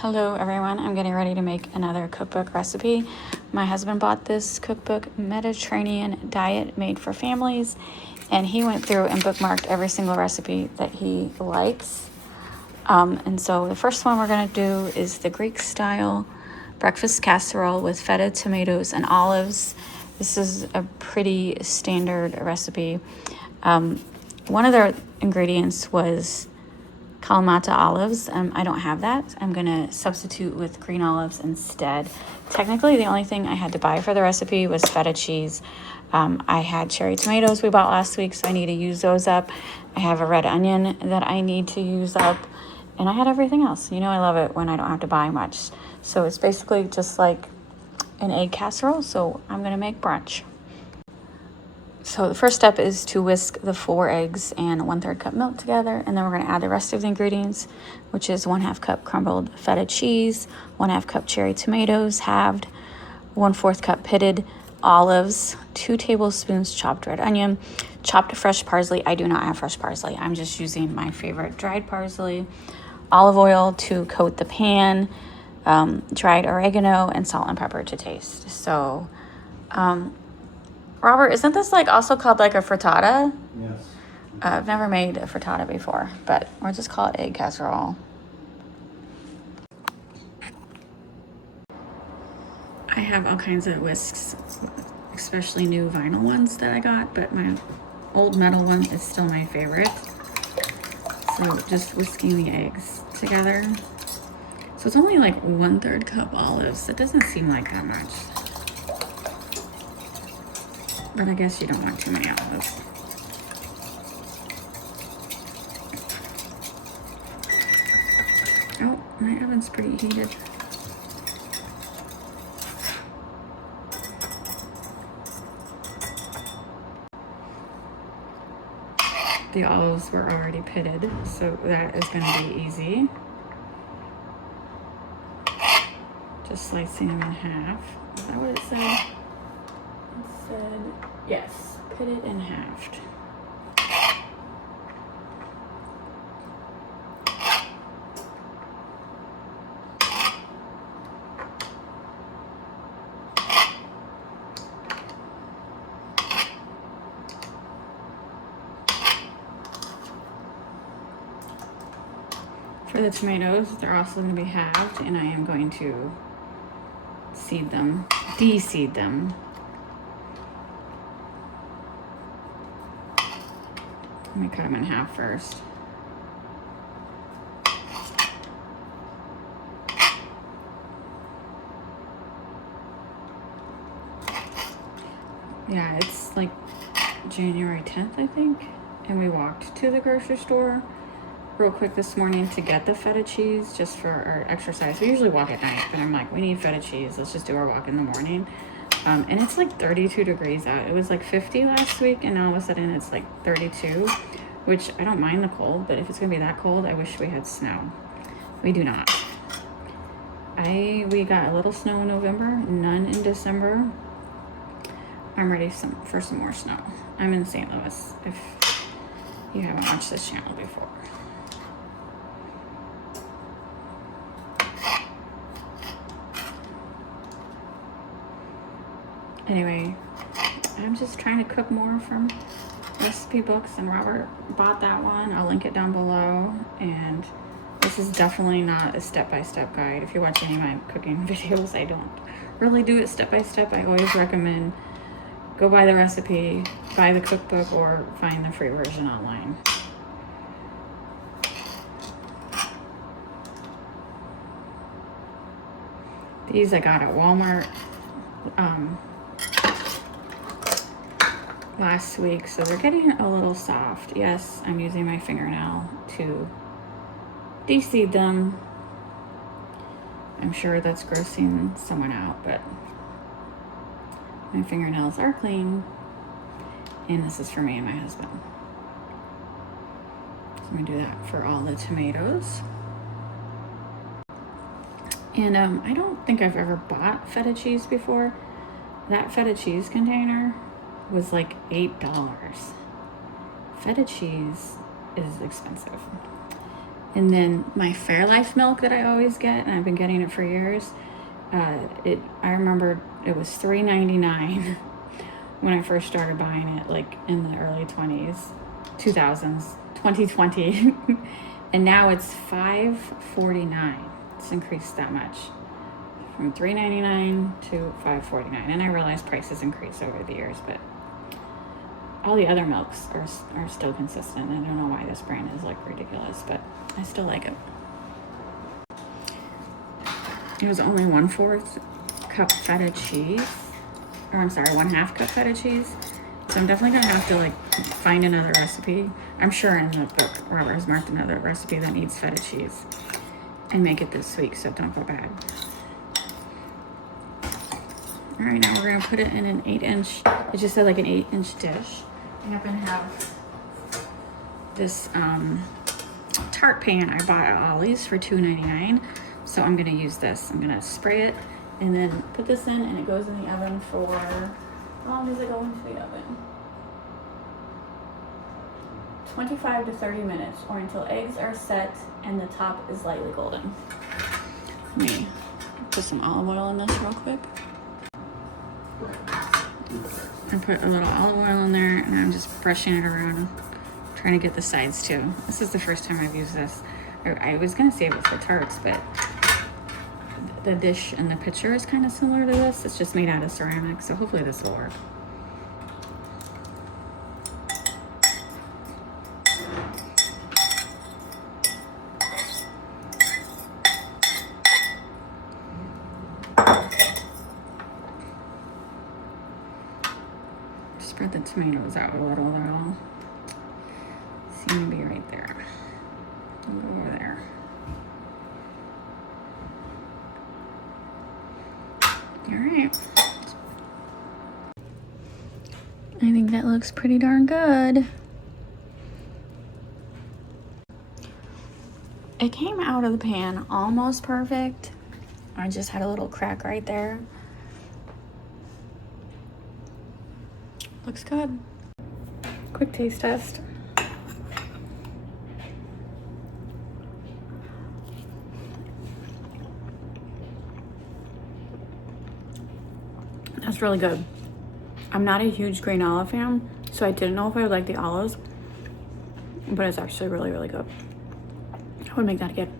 Hello everyone, I'm getting ready to make another cookbook recipe. My husband bought this cookbook, Mediterranean Diet Made for Families, and he went through and bookmarked every single recipe that he likes. And so the first one we're going to do is the Greek style breakfast casserole with feta, tomatoes, and olives. This is a pretty standard recipe. One of the ingredients was Kalamata olives. I don't have that. I'm gonna substitute with green olives instead. Technically, the only thing I had to buy for the recipe was feta cheese. I had cherry tomatoes we bought last week, so I need to use those up. I have a red onion that I need to use up, and I had everything else. You know, I love it when I don't have to buy much. So it's basically just like an egg casserole, so I'm gonna make brunch. So the first step is to whisk the 4 eggs and 1/3 cup milk together, and then we're going to add the rest of the ingredients, which is 1/2 cup crumbled feta cheese, 1/2 cup cherry tomatoes halved, 1/4 cup pitted olives, 2 tablespoons chopped red onion, chopped fresh parsley. I do not have fresh parsley. I'm just using my favorite dried parsley, olive oil to coat the pan, dried oregano, and salt and pepper to taste. So, Robert, isn't this like also called like a frittata? Yes. I've never made a frittata before, but we'll just call it egg casserole. I have all kinds of whisks, especially new vinyl ones that I got, but my old metal one is still my favorite. So just whisking the eggs together. So it's only like 1/3 cup olives. It doesn't seem like that much. But I guess you don't want too many olives. Oh, my oven's pretty heated. The olives were already pitted, so that is going to be easy. Just slicing them in half. Is that what it said? It said, yes, pitted and halved. For the tomatoes, they're also going to be halved, and I am going to seed them, de-seed them. Let me cut them in half first. Yeah, it's like January 10th, I think, and we walked to the grocery store real quick this morning to get the feta cheese just for our exercise. We usually walk at night, but I'm like, we need feta cheese. Let's just do our walk in the morning. And it's like 32 degrees out. It was like 50 last week, and now all of a sudden it's like 32, which I don't mind the cold, but if it's gonna be that cold, I wish we had snow. We do not. We got a little snow in November, none in December. I'm ready for some more snow. I'm in St. Louis, if you haven't watched this channel before. Anyway, I'm just trying to cook more from recipe books, and Robert bought that one. I'll link it down below. And this is definitely not a step-by-step guide. If you watch any of my cooking videos, I don't really do it step-by-step. I always recommend go buy the recipe, buy the cookbook, or find the free version online. These I got at Walmart last week, so they're getting a little soft. Yes, I'm using my fingernail to de-seed them. I'm sure that's grossing someone out, but my fingernails are clean, and this is for me and my husband. So I'm gonna do that for all the tomatoes. And I don't think I've ever bought feta cheese before. That feta cheese container was like $8. Feta cheese is expensive. And then my Fairlife milk that I always get, and I've been getting it for years. I remember it was $3.99 when I first started buying it, like in the early 2000s, 2020, and now it's $5.49. It's increased that much, from $3.99 to $5.49. And I realize prices increase over the years, but all the other milks are still consistent. I don't know why this brand is like ridiculous, but I still like it. It was only 1/4 cup feta cheese, or I'm sorry, 1/2 cup feta cheese. So I'm definitely gonna have to like find another recipe. I'm sure in the book Robert has marked another recipe that needs feta cheese, and make it this week so it don't go bad. All right, now we're gonna put it in an 8-inch. It just said like an 8-inch dish. I happen to have this tart pan I bought at Ollie's for $2.99. So I'm gonna use this. I'm gonna spray it and then put this in, and it goes in the oven for, how long does it go into the oven? 25 to 30 minutes, or until eggs are set and the top is lightly golden. Let me put some olive oil in this real quick. I put a little olive oil in there, and I'm just brushing it around, trying to get the sides too. This is the first time I've used this. I was gonna save it for tarts, but the dish in the picture is kind of similar to this. It's just made out of ceramic, so hopefully this will work. Spread the tomatoes out a little though. Seem to be right there. I'll go over there. All right. I think that looks pretty darn good. It came out of the pan almost perfect. I just had a little crack right there. Looks good. Quick taste test. That's really good. I'm not a huge green olive fan, so I didn't know if I would like the olives, but it's actually really, really good. I would make that again.